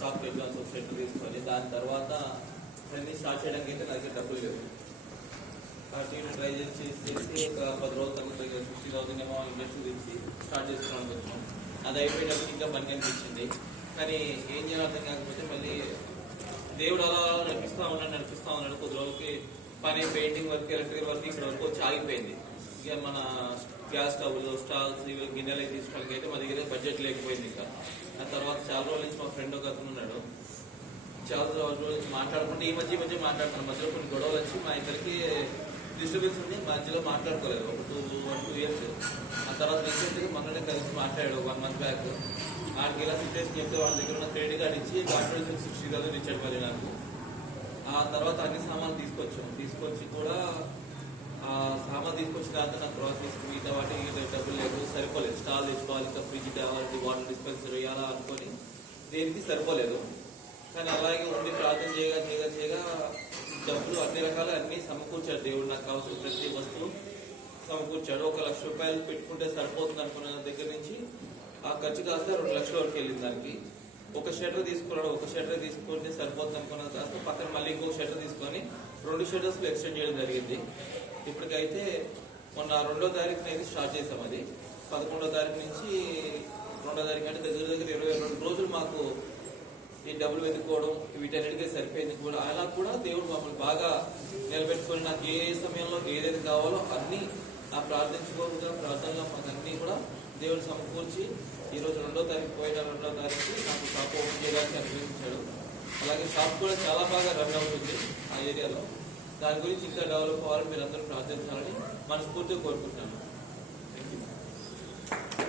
Shop పెట్టాను, ఒక shed తీసుకొని దాని తర్వాత అన్ని స్టార్ట్ చేయడానికి అయితే నా దగ్గర డబ్బులు లేవు. కాబట్టి ట్రై చేసి ఒక 10 రోజుల తర్వాత 60,000 ఏమో ఇండస్ట్రీ తెచ్చి స్టార్ట్ చేసుకోవడానికి వచ్చాం. అది అయిపోయేటప్పుడు ఇంకా పని అనిపించింది. కానీ ఏం చేయాలి అర్థం కాకపోతే మళ్ళీ దేవుడు అలా నడిపిస్తా ఉన్నాడు. కొద్ది రోజులకి పని పెయింటింగ్ వర్క్, ఎలక్ట్రికల్ వర్క్ ఇక్కడ వరకు వచ్చి ఆగిపోయింది. ఇక మన గ్యాస్ స్టవ్లు, స్టాల్స్, ఇవి గిన్నెలు తీసుకోవడానికి అయితే మా దగ్గర బడ్జెట్ లేకపోయింది. ఇంకా ఆ తర్వాత చాలా రోజుల నుంచి మా ఫ్రెండ్ ఒక అతను ఉన్నాడు. చాలా రోజుల నుంచి మాట్లాడుకుంటే ఈ మధ్య మాట్లాడుతున్నాం. మధ్యలో కొన్ని గొడవలు వచ్చి మా ఇద్దరికి డిస్టర్బెన్స్ ఉంది, మధ్యలో మాట్లాడుకోలేదు ఒక 1-2 ఇయర్స్. ఆ తర్వాత రీసెంట్గా మొన్ననే కలిసి మాట్లాడాడు 1 month బ్యాక్. ఆడికి ఇలా సిచ్యువేషన్ చెప్తే వాళ్ళ దగ్గర ఉన్న క్రెడిట్ కార్డ్ ఇచ్చి డాక్యుమెంట్స్ 60,000 ఇచ్చాడు మళ్ళీ నాకు. ఆ తర్వాత అన్ని సామాన్లు తీసుకొచ్చి కూడా ఆ సామాన్ తీసుకొచ్చిన తర్వాత నాకు ప్రాసెస్ మిగతా వాటి డబ్బులు లేదు, సరిపోలేదు. స్టాల్ తెచ్చుకోవాలి, ఇంకా ఫ్రిడ్జ్ తేవాలి, వాటర్ డిస్పెన్సర్ వేయాలా అనుకొని దేనికి సరిపోలేదు. కానీ అలాగే ఉండి ప్రార్థన చేయగా డబ్బులు అన్ని రకాలు అన్ని సమకూర్చాడు దేవుడు. నాకు కావాల్సిన ప్రతి వస్తువు సమకూర్చాడు. 1 లక్ష రూపాయలు పెట్టుకుంటే సరిపోతుంది అనుకున్న దగ్గర నుంచి ఆ ఖర్చు కాస్త 2 లక్షల వరకు వెళ్ళింది దానికి. ఒక షటర్ తీసుకున్నాడు, ఒక షటర్ తీసుకుంటే సరిపోతుంది అనుకున్నది కాస్త పక్కన మళ్ళీ ఇంకొక షటర్ తీసుకొని 2 షటర్స్ ఎక్స్టెండ్ చేయడం జరిగింది. ఇప్పటికైతే మొన్న 2వ తారీఖున అయితే స్టార్ట్ చేసాం. అది 11వ తారీఖు నుంచి 2వ తారీఖు అంటే దగ్గర 22 రోజులు మాకు ఈ డబ్బులు వెతుక్కోవడం వీటన్నిటికీ సరిపోయింది. కూడా అలా కూడా దేవుడు మమ్మల్ని బాగా నిలబెట్టుకొని నాకు ఏ సమయంలో ఏదైతే కావాలో అన్ని ఆ ప్రార్థనలో మాకు అన్ని కూడా దేవుడు సమకూర్చి ఈరోజు 2వ తారీఖు పోయిన 2వ తారీఖు నాకు షాప్ ఓపెన్ చేయడానికి అనుమతించాడు. అలాగే షాప్ కూడా చాలా బాగా రన్ అవుతుంది ఆ ఏరియాలో. దాని గురించి ఇంకా డెవలప్ అవ్వాలని మీరు అందరూ ప్రార్థించాలని మనస్ఫూర్తిగా కోరుకుంటున్నాను.